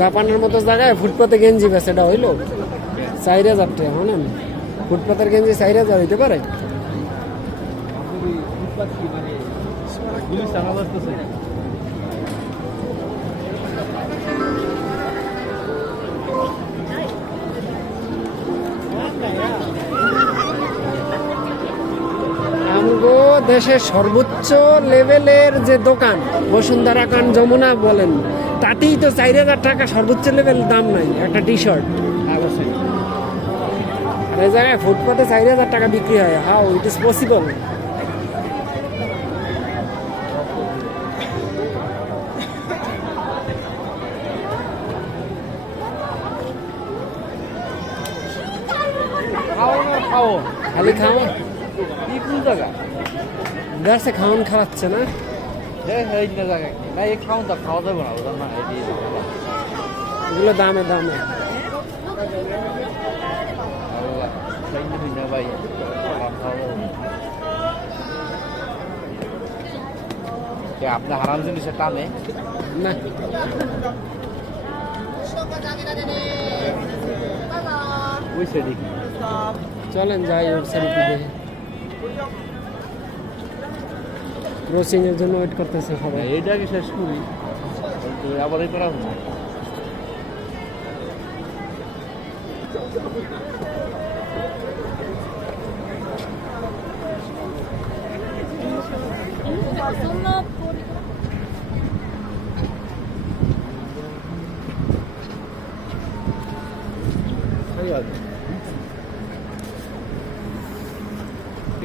জাপানের মতো জায়গায় ফুটপাতে গেঞ্জি বেছে, এটা হইলো 4000 টাকা হলেন। ফুটপাতের গেঞ্জি 4000 হইতে পারে? আমগো দেশের সর্বোচ্চ লেভেলের যে দোকান বসুন্ধরা কান যমুনা বলেন, তাতেই তো 4000 টাকা সর্বোচ্চ লেভেল দাম নাই একটা টি শার্ট। আর এই জায়গায় ফুটপাতে 4000 টাকা বিক্রি হয়, হাউ ইট ইজ পসিবল? খালি খাওয়া কোন জায়গা দেশে খাওয়ান খাওয়াচ্ছে না? না এই খাওয়া তো খাওয়া যাবে না, ওটা না এগুলো দামে দামে। ভাই আপনার হারাম জিনিসের টানে না। ওই সাইডে কি চলেন যাই ওর সাইডে দেখে। ক্রসিং এর জন্য ওয়েট করতেছে সবাই। এইটাকে শেষ করি, আবার এই করা হচ্ছে।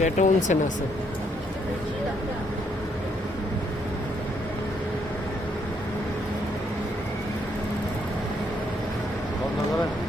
এটা অনসেন আছে। বন্ধ করেন।